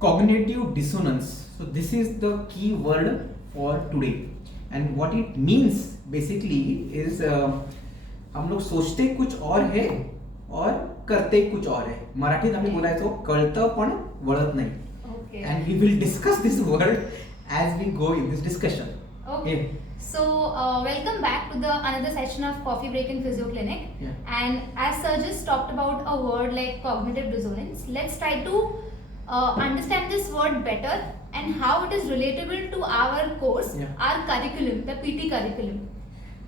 Cognitive dissonance. So this is the key word for today, and what it means basically is हम लोग सोचते कुछ और है और करते कुछ और है. मराठीत आम्ही बोलायचो कळतं पण वळत नाही. Okay. And we will discuss this word as we go in this discussion. Okay. So welcome back to the another session of Coffee Break in Physio Clinic. Yeah. And as Sir just talked about a word like cognitive dissonance, let's try to understand this word better and how it is relatable to our course, Yeah. our curriculum, the PT curriculum.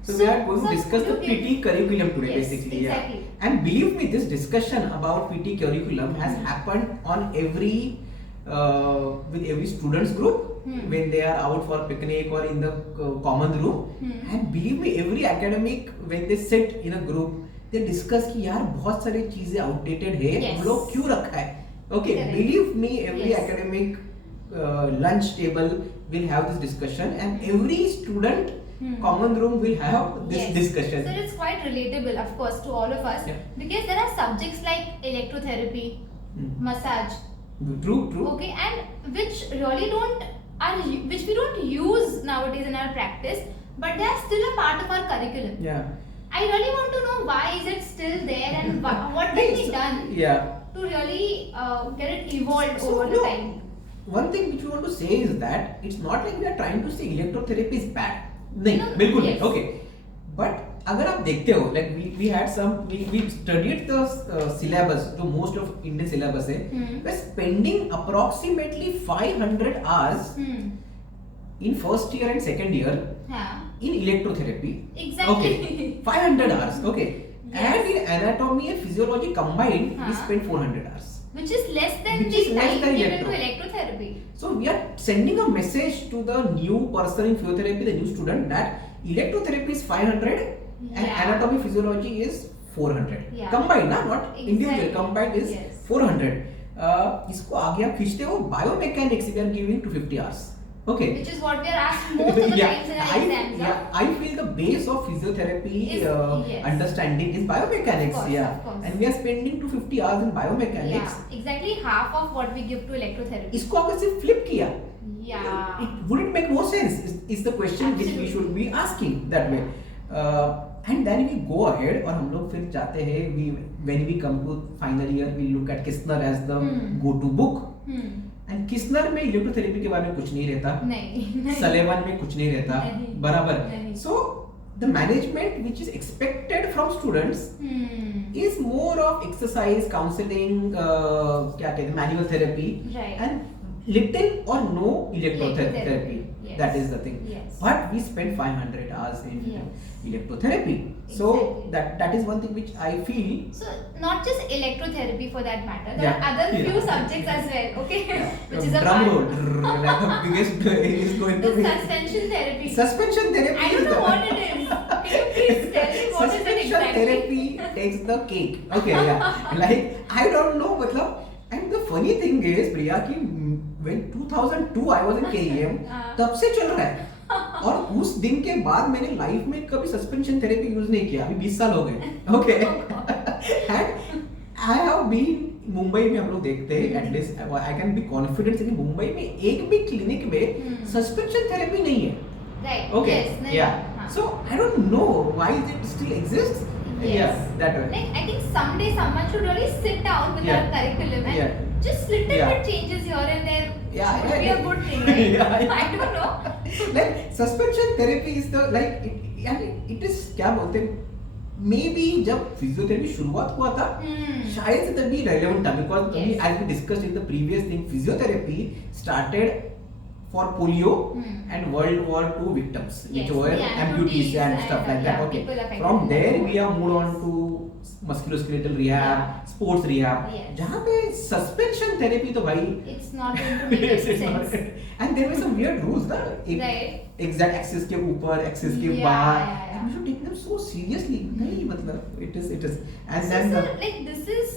So we are going to discuss the okay. PT curriculum today, Yes, basically. exactly. Yeah. And believe me, this discussion about PT curriculum has happened on with every students group when they are out for picnic or in the common room. And believe me, every academic when they sit in a group, they discuss कि यार बहुत सारी चीजें outdated है, Yes. हम लोग क्यों रखा है? Okay, Correct. believe me, every Yes. academic lunch table will have this discussion, and every student common room will have this Yes. discussion. So it's quite relatable, of course, to all of us, Yeah. because there are subjects like electrotherapy, massage, True, true. okay, and which really which we don't use nowadays in our practice, but they are still a part of our curriculum. Yeah. I really want to know why is it still there and what can be done Yeah. to really get it evolved So, over the no, time. one thing which we want to say is that it's not like we are trying to say electrotherapy is bad. नहीं, No, बिल्कुल yes. नहीं. Okay. But अगर आप देखते हो, like we had we studied the syllabus, जो most of Indian syllabus है, we're spending approximately 500 hours in first year and second year Yeah. in electrotherapy. Exactly. Okay. 500 hours. Okay. Yes. And in anatomy and physiology combined, we spend 400 hours. Which is less than Which the is less time than given to electro. electrotherapy. So we are sending a message to the new person in physiotherapy, the new student, that electrotherapy is 500 and Yeah. anatomy physiology is 400. Yeah. Combined, ना, not individual. Exactly. Combined is Yes. 400. इसको आगे आप खींचते हो, biomechanics we are giving 250 hours. Okay. Which is what we are asked most of the times in our exams. I feel the base of physiotherapy Is- yes. understanding is biomechanics. Of course, yeah. of course. And we are spending 250 hours in biomechanics. Yeah, exactly half of what we give to electrotherapy. इसको अगर सिर्फ flip किया, Yeah. it wouldn't make more sense. Is the question which we Absolutely. should be asking that way. And then we go ahead और हम लोग फिर जाते हैं. When we come to final year, we look at Kistner as the go-to book. And Kistner में electrotherapy के बारे में कुछ नहीं रहता. नहीं. सलेवन में कुछ नहीं रहता. नहीं. बराबर. नहीं. So the management which is expected from students is more of exercise, counseling, क्या कहते हैं, manual therapy, Right. and little or no electrotherapy. Electrotherapy, yes. That is the thing. Yes. But we spend 500 hours in Yes. electrotherapy. So Exactly. that is one thing which I feel. So not just electrotherapy for that matter. There Yeah. are other Yeah. few subjects as well. Okay. Which is a drum part. roll. Like the biggest is going The to be suspension therapy. suspension therapy. I is don't know the- what it is. Can you please tell me what is it Suspension exactly? therapy takes the cake. Okay, yeah. Like I don't know, मतलब. And the funny thing is, Priya, कि when 2002 I was in KEM, तब से चल रहा है. और उस दिन के बाद मैंने लाइफ में कभी सस्पेंशन थेरेपी यूज नहीं किया. अभी 20 साल हो गए. Okay. And I have been Mumbai में हम लोग देखते हैं at least I can be confident कि मुंबई में एक भी क्लिनिक में सस्पेंशन थेरेपी नहीं है. Right. Okay. Yes. नहीं, Yeah. हाँ. So I don't know why it still exists. Yes. Yeah, that way. Like I think someday someone should really sit down with Yeah. our curriculum and Yeah. just little Yeah. bit changes here and there. Yeah, would be yeah, a good thing, right? yeah. I don't know. Like suspension therapy is the like it is क्या बोलते हैं, maybe जब physiotherapy शुरुआत हुआ था शायद से तभी relevant था because Yes. as we discussed in the previous thing, physiotherapy started for polio and World War II victims, which Yes, were the amputees amputees and stuff and, like that. yeah, Okay, people affected from by there war. we have moved on to musculoskeletal rehab, Yeah. sports rehab. Yes. जहाँ पे suspension therapy तो भाई It's not going to make It's not- sense. and there were some weird rules ना, Right. exact axis के ऊपर, axis के Yeah, बाहर, yeah, yeah. and you should take them so seriously. नहीं मतलब it is, and So, then sir, like this is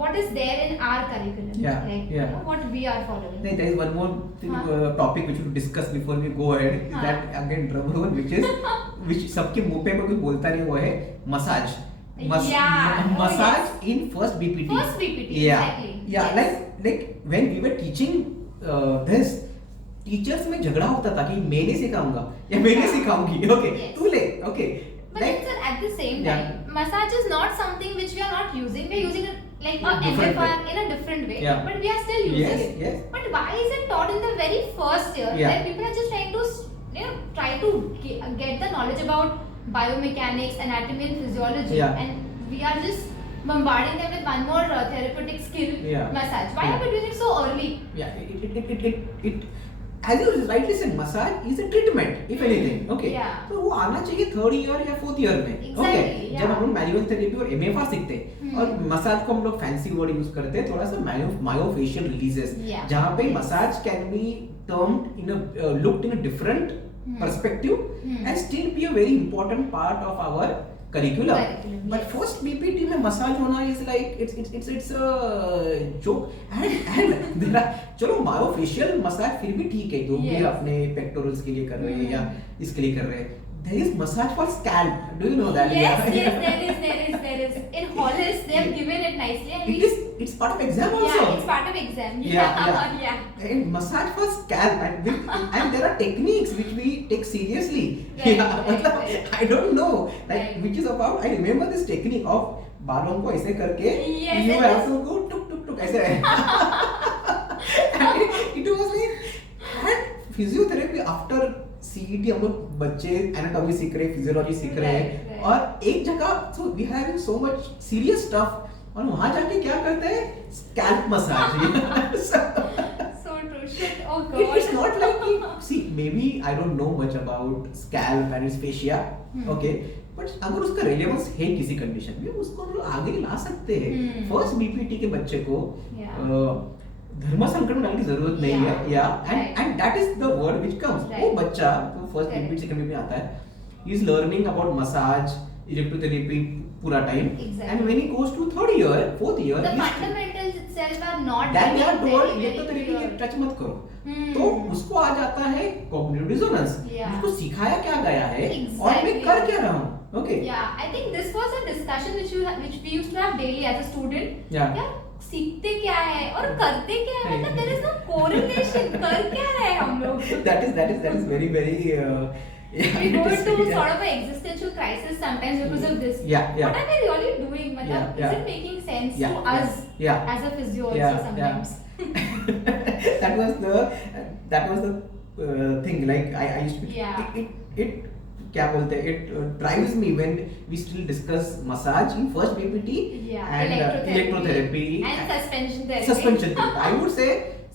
what is there in our curriculum. Yeah, Like yeah. you know, what we are following. नहीं, there is one more thing, topic which we should discuss before we go ahead. Is हाँ. that again drum roll, which सबके मुंह पे कोई बोलता नहीं, वो है massage. Yeah. Oh, massage yes. in first BPT. First BPT, Yeah, exactly. yeah. Yes. Like when we were teaching this, teachers में झगड़ा होता था कि मैं नहीं सिखाऊंगा या मैं नहीं सिखाऊंगी. Okay, Yes. too late. Okay. But Like, it's at the same Yeah. time, massage is not something which we are not using. We are using it like a Different MFR way. in a different way, Yeah. but we are still using yes, it. yes. But why is it taught in the very first year? Yeah. Where people are just trying to, try to get the knowledge about biomechanics, anatomy, and physiology, Yeah. and we are just bombarding them with one more therapeutic skill, Yeah. massage. Why Yeah. are we doing it so early? Yeah, it as you rightly said, massage is a treatment, if anything. Okay. Yeah. तो वो आना चाहिए third year या fourth year में. Exactly, Okay. yeah. जब हम लोग manual therapy और एमएफआर सीखते हैं Hmm. और मसाज को हम लोग फैंसी वर्ड यूज करते हैं, थोड़ा सा मायोफेशियल रिलीजेस, Yeah. जहाँ पे Yes. Massage can be termed in a looked in a different perspective and still be a very important part of our curriculum. But yes. first BPT में massage होना is like it's a joke and there are, चलो myofascial massage फिर भी ठीक है, जो भी Yes. अपने पेक्टोरल्स के लिए कर रहे हैं या इसके लिए कर रहे हैं. There is massage for scalp. Do you know that? Yes, Yeah. yes, there is. In Hollis, they have given it nicely, and It's part of exam also. yeah, it's part of exam. Yeah. Yeah. And massage for scalp and there are techniques which we take seriously. Right, Yeah, right, मतलब right. I don't know like Right. which is about. I remember this technique of बालों को ऐसे करके Yes, you it have is. to go टुक टुक टुक ऐसे. And it was like and physiotherapy after CET हम लोग बच्चे anatomy सीख रहे हैं, फिजियोलॉजी सीख रहे Right, हैं right. और एक जगह so we having so much serious stuff और वहाँ जाके क्या करते हैं scalp massage. So true. Shit. Oh God. It's not like see maybe I don't know much about scalp and its fascia, okay, but अगर उसका रेलेवेंस है किसी कंडीशन में उसको हम लोग आगे ला सकते हैं. फर्स्ट बीपीटी के बच्चे को Yeah. धर्म संकट में डालने की जरूरत नहीं है. Yeah. या Right. And that is the word which comes. वो Right. बच्चा जो first Correct. BPT second BPT आता है, he is learning about massage, electrotherapy पूरा time. Exactly. And when he goes to third year, fourth year, The he's- fundamentals itself are not. then they are very, told very, electrotherapy very की touch मत करो. Hmm. तो उसको आ जाता है cognitive dissonance. Yeah. उसको सिखाया क्या गया है और मैं Exactly. कर क्या रहा हूँ. Okay. Yeah, I think this was a discussion which we used to have daily as a student. Yeah. यार सीखते क्या है और करते क्या है, मतलब there is no correlation. कर क्या रहे हैं हम लोग? that is very yeah, We go it is- into yeah. sort of an existential crisis sometimes because of this. Yeah, yeah. What are we really doing? मतलब, Yeah, yeah. is it making sense Yeah, to us yeah. as a physio Yeah, also sometimes? that was the thing. Like I used to. Yeah. It क्या बोलते हैं? It drives me when we still discuss massage in first BPT Yeah, and electrotherapy and suspension therapy. suspension therapy. I would say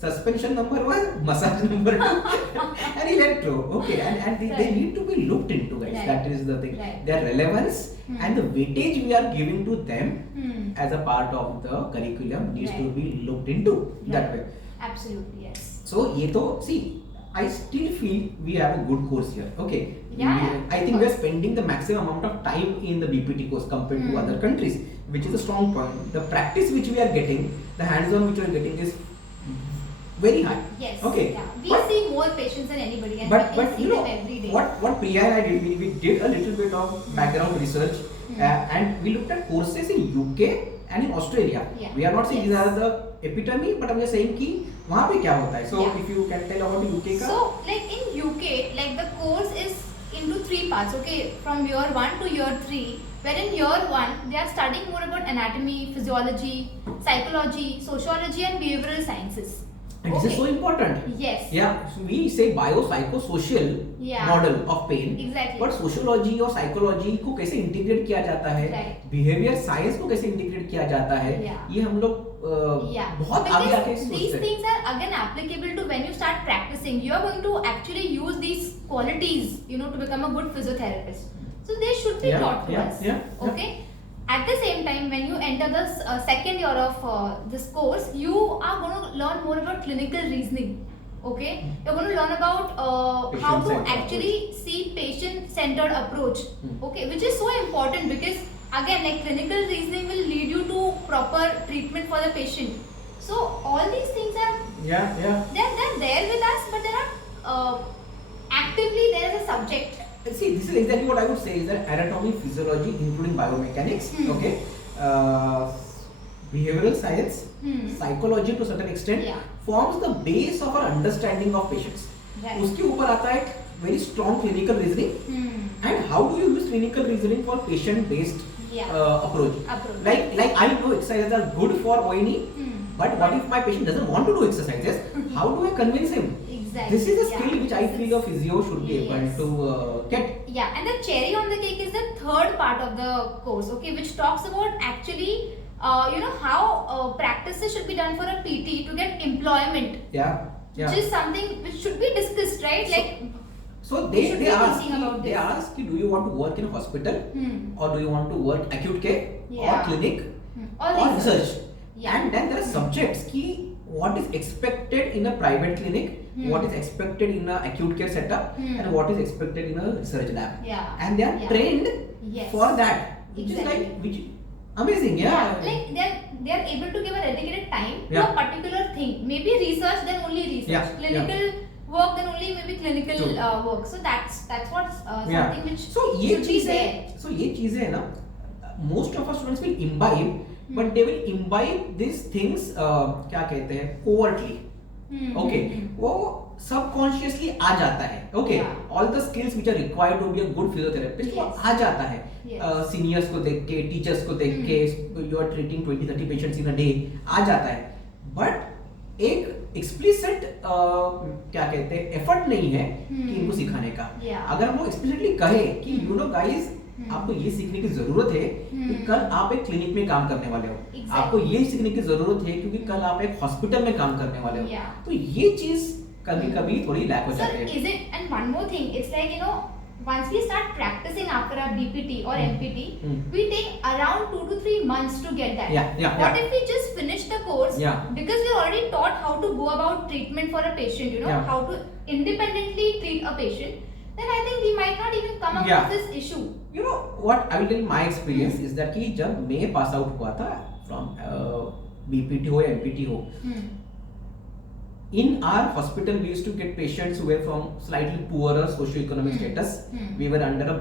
suspension number 1, massage number 2, and electro. Okay, and they Right. need to be looked into, guys. Right. That is the thing. Right. Their relevance and the weightage we are giving to them Hmm. as a part of the curriculum needs to Right. be looked into that way. Absolutely, yes. So ये तो see, I still feel we have a good course here. Okay. Yeah, I think we are spending the maximum amount of time in the BPT course compared to other countries, which is a strong point. The practice which we are getting, the hands-on which we are getting is very high. Yes. Okay. Yeah. We see more patients than anybody, and we But can see you know them every day. what Priya and I did, we did a little bit of background research and we looked at courses in UK and in Australia. Yeah. We are not saying these Yes. are the epitome, but I'm just saying कि वहाँ पे क्या होता है. So Yeah. if you can tell about UK का. So, like in UK, like the course is into 3 parts. Okay, from year 1 to year 3. Where in year 1 they are studying more about anatomy, physiology, psychology, sociology, and behavioral sciences. And this is so important. Yes. Yeah, so we say biopsychosocial Yeah. model of pain. Exactly. But sociology और psychology को कैसे integrate किया जाता है, Right. Behaviour science को कैसे integrate किया जाता है, Yeah. ये हम लोग Yeah. बहुत आगे Because आके these सोचते हैं. things are again applicable to when you start practicing. You are going to actually use these qualities, to become a good physiotherapist. So they should be Yeah, taught to yeah, us. yeah, yeah. Okay. At the same time, when you enter the second year of this course, you are going to learn more about clinical reasoning. Okay, you're going to learn about how to Patient-centered actually see patient-centered approach. Okay, which is so important because again, like clinical reasoning will lead you to proper treatment for the patient. So all these things are Yeah. they're there with us, but they're not actively there as a subject. See, this is exactly what I would say is that anatomy, physiology, including biomechanics, okay, behavioral science, psychology to a certain extent, Yeah. forms the base of our understanding of patients. Right. उसके ऊपर आता है very strong clinical reasoning, and how do you use clinical reasoning for patient based Yeah. approach. Like I know exercises are good for ONE, but what if my patient doesn't want to do exercises? How do I convince him? Exactly. This is a skill Yeah. which I feel a physio should be able Yes. to get. Yeah, and the cherry on the cake is the third part of the course, okay, which talks about actually, how practices should be done for a PT to get employment, Yeah. which is something which should be discussed, right? So We should they be ask thinking about they this. ask कि do you want to work in a hospital or do you want to work acute care or Yeah. clinic Or or research? Yeah. And then there are subjects कि what is expected in a private clinic, what is expected in a acute care setup, and what is expected in a research lab. Yeah. And they are Yeah. trained Yes. for that, which is Exactly. like which amazing, yeah. Like they are able to give a dedicated time to Yeah. a particular thing. Maybe research, then only research. Yeah, Clinical work, then only maybe clinical True. work. So that's what's Yeah. something which So ये should be चीजें there. so ये चीजें है ना, most of our students will imbibe, but they will imbibe these things क्या कहते हैं covertly. Okay, वो subconsciously आ जाता है. Okay, Yeah. all the skills which are required to be a good physiotherapist वो Yes. आ जाता है. Yes. Seniors को देख के, teachers को देख के, you are treating 20-30 patients in a day, आ जाता है. But एक explicit क्या कहते हैं effort नहीं है कि इनको सिखाने का. Yeah. अगर वो explicitly कहे कि you know guys आपको ये सीखने की जरूरत है कि कल आप एक क्लिनिक में काम करने वाले हो. Exactly. आपको ये सीखने की जरूरत है क्योंकि कल आप एक हॉस्पिटल में काम करने वाले हो. Yeah. तो ये चीज कभी कभी थोड़ी लैक हो Sir, जाती है. is it, and one more thing, it's like, once we start practicing after our BPT or MPT, we take around 2 to 3 months to get that. Yeah. What if we just finish the course, Yeah. because we already taught how to go about treatment for a patient, Yeah. how to independently treat a patient, then I think we might not even come Yeah. across this issue. You know what I will tell you my experience is that कि जब मैं pass out हुआ था from BPT हो या MPT हो, in our hospital we used to get patients who were from slightly poorer socio-economic status. We were under a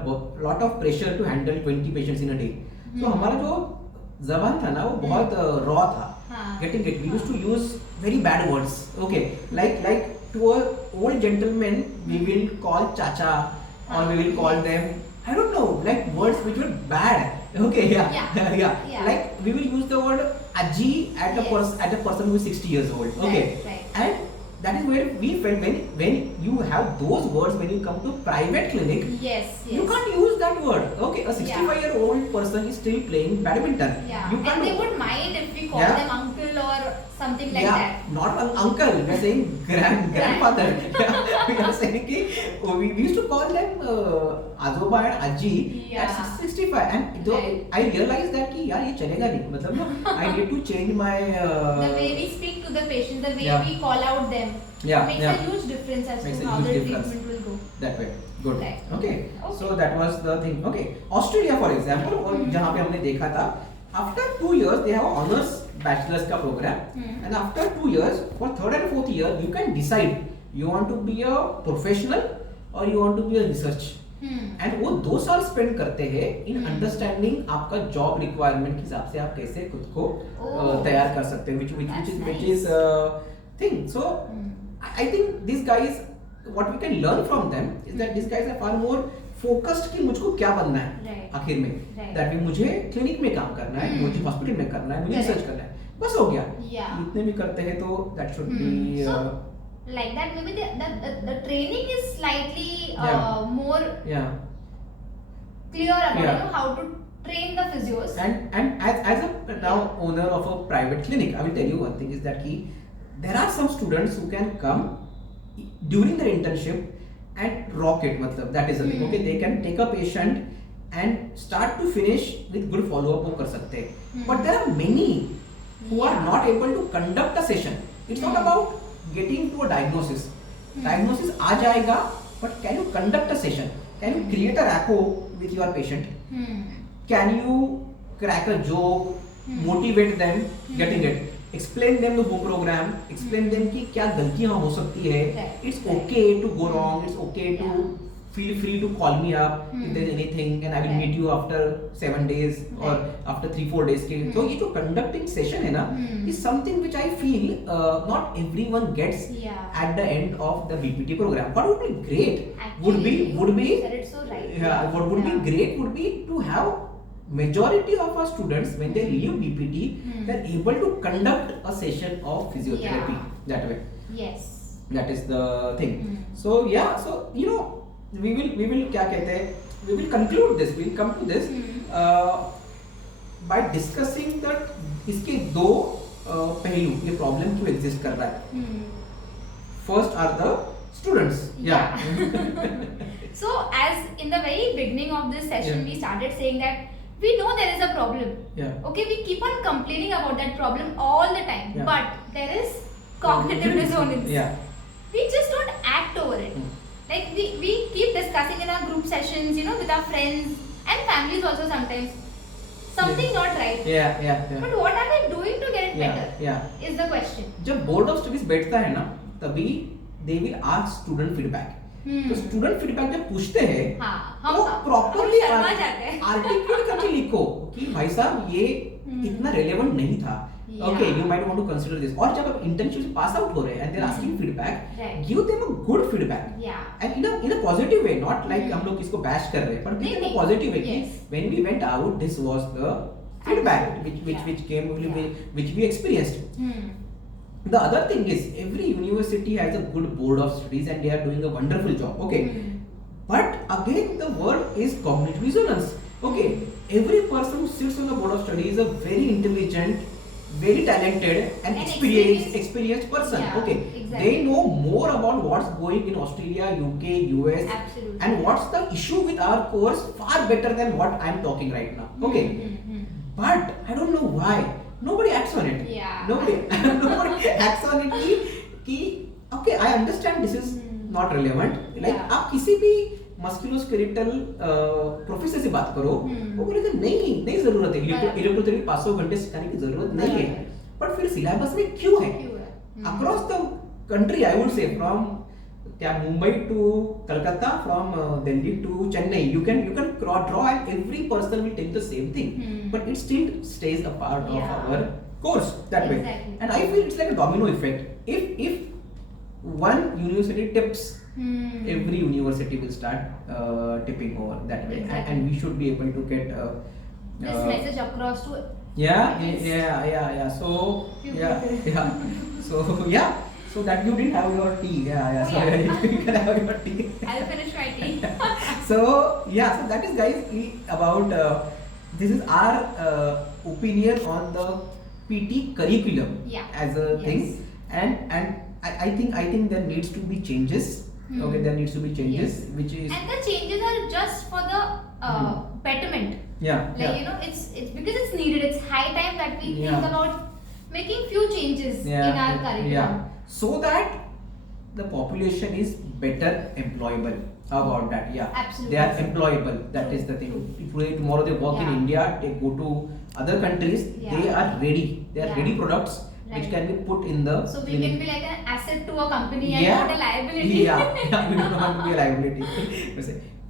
lot of pressure to handle 20 patients in a day. So हमारा जो जबान था ना वो बहुत raw था. हाँ. Getting it, we used to use very bad words. Okay, like to a old gentleman we will call chacha or we will call them, I don't know, like words which were bad. Okay, yeah. Yeah. Like we will use the word aji at a Yes. person who is 60 years old. Okay, Right. and that is where we felt when you have those words when you come to private clinic, Yes. you can't use that word. Okay, a 65-year-old person is still playing badminton. Yeah. You And can't. they would mind if we call Yeah. them uncle or something like Yeah, that. not an uncle. We are saying grandfather. Yeah, we are saying कि we used to call them azoba and aji Yeah. at 65, and though Right. I realized that कि यार ये चलेगा नहीं. मतलब ना I need to change my. The way we speak to the patient, the way Yeah. we call out them, Yeah, makes yeah. a huge difference as Makes to a how huge the difference. treatment will go. That way. Good. Right. Okay. Okay. So that was the thing. Okay. Australia, for example, और जहाँ पे हमने देखा था, after 2 years they have honors bachelor's का program, and after 2 years, for third and fourth year, you can decide you want to be a professional or you want to be a research. And वो 2 साल spend करते हैं in understanding आपका job requirement के हिसाब से आप कैसे खुद को तैयार कर सकते हैं, which is thing. So I think these guys, what we can learn from them is that these guys are far more focused कि मुझको क्या बनना है. Right. आखिर में Right. that भी मुझे क्लिनिक में काम करना है, मुझे हॉस्पिटल में करना है, मुझे Correct. रिसर्च करना है, बस हो गया. Yeah. इतने भी करते हैं तो that should be So, like that, maybe the training is slightly Yeah. more yeah. clear about Yeah. how to train the physios. And as a now owner of a private clinic, I will tell you one thing is that there are some students who can come during their internship and rock it. मतलब that is the thing. Okay, they can take a patient and start to finish with good follow up वो कर सकते हैं. But there are many who are not able to conduct a session. It's not about getting to a diagnosis. Diagnosis आ जाएगा, but can you conduct a session? Can you create a rapport with your patient? Can you crack a joke, motivate them, getting it? Explain them the book program, explain them कि क्या गलतियाँ हो सकती है. Right. It's okay to go wrong, it's okay to feel free to call me up if there's anything, and I will Right. meet you after 7 days or Right. after 3-4 days के. So ये जो conducting session है ना, is something which I feel not everyone gets Yeah. at the end of the BPT program. What would be great Actually, would be you said it so right. yeah, what would be great would be to have majority of our students when they leave BPT, they're able to conduct a session of physiotherapy that way. Yes. That is the thing. So yeah, so you know, we will क्या कहते हैं, we will conclude this, we will come to this by discussing that इसके दो पहलू, ये problem क्यों exist कर रहा है. First are the students. Yeah. So as in the very beginning of this session, Yeah. we started saying that we know there is a problem. Yeah. Okay, we keep on complaining about that problem all the time, Yeah. but there is cognitive dissonance. Yeah. We just don't act over it. Like we keep discussing in our group sessions, you know, with our friends and families also sometimes. Something not right. Yeah. But what are they doing to get it better? Yeah. Is the question. जब board of studies बैठता है ना, तभी they will ask student feedback. तो student feedback जब पूछते हैं, हाँ, तो प्रॉपरली शर्मा जाते हैं. आर्टिकुलेट करके लिखो कि भाई साहब ये इतना रेलेवेंट नहीं था. Okay, you might want to consider this. और जब आप इंटर्नशिप से पास आउट हो रहे हैं and they are asking feedback, give them a good feedback. Yeah. And in a positive way, not like हम लोग किसको बैश कर रहे हैं, but give them a positive way कि when we went out this was the feedback which came, which we experienced. The other thing is, every university has a good board of studies and they are doing a wonderful job. Okay, but again the word is cognitive dissonance. Okay, every person who sits on the board of studies is a very intelligent, very talented and experienced person. Yeah, okay, exactly. they know more about what's going in Australia, UK, US. Absolutely. And what's the issue with our course far better than what I'm talking right now. Okay, but I don't know why nobody acts on it. Yeah. Nobody acts on it कि okay, I understand this is not relevant. Like Yeah. आप किसी भी musculoskeletal professor से बात करो, वो बोलेगा नहीं जरूरत है, इलेक्ट्रोथेरेपी 500 घंटे सिखाने की जरूरत नहीं है. पर फिर सिलेबस में क्यों है? Across the country, I would say, from Mumbai to Kolkata, from Delhi to Chennai, you can draw and every person will take the same thing, but it still stays a part of our course that way. Exactly. And I feel it's like a domino effect. If one university tips, every university will start tipping over that way. Exactly. And we should be able to get this message across to yeah. So that you didn't have your tea. Oh, So yeah. you can have your tea. I'll finish my tea. So that is, guys, about this is our opinion on the PT curriculum as a thing, and I think there needs to be changes. Okay, there needs to be changes, which is, and the changes are just for the betterment. Like you know, it's because it's needed. It's high time that we think about making few changes in our curriculum. So that the population is better employable. How about that? Absolutely. They are employable. That is the thing. If tomorrow they work in India, they go to other countries, they are ready. They are ready products which can be put in the so we clinic. can be like an asset to a company and not a liability. We don't want to be a liability.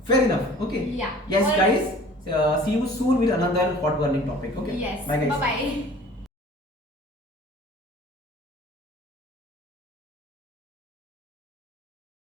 Fair enough. Okay. Yeah. Yes, guys. See you soon with another hot burning topic. Okay. Yes. Bye, guys. Bye bye.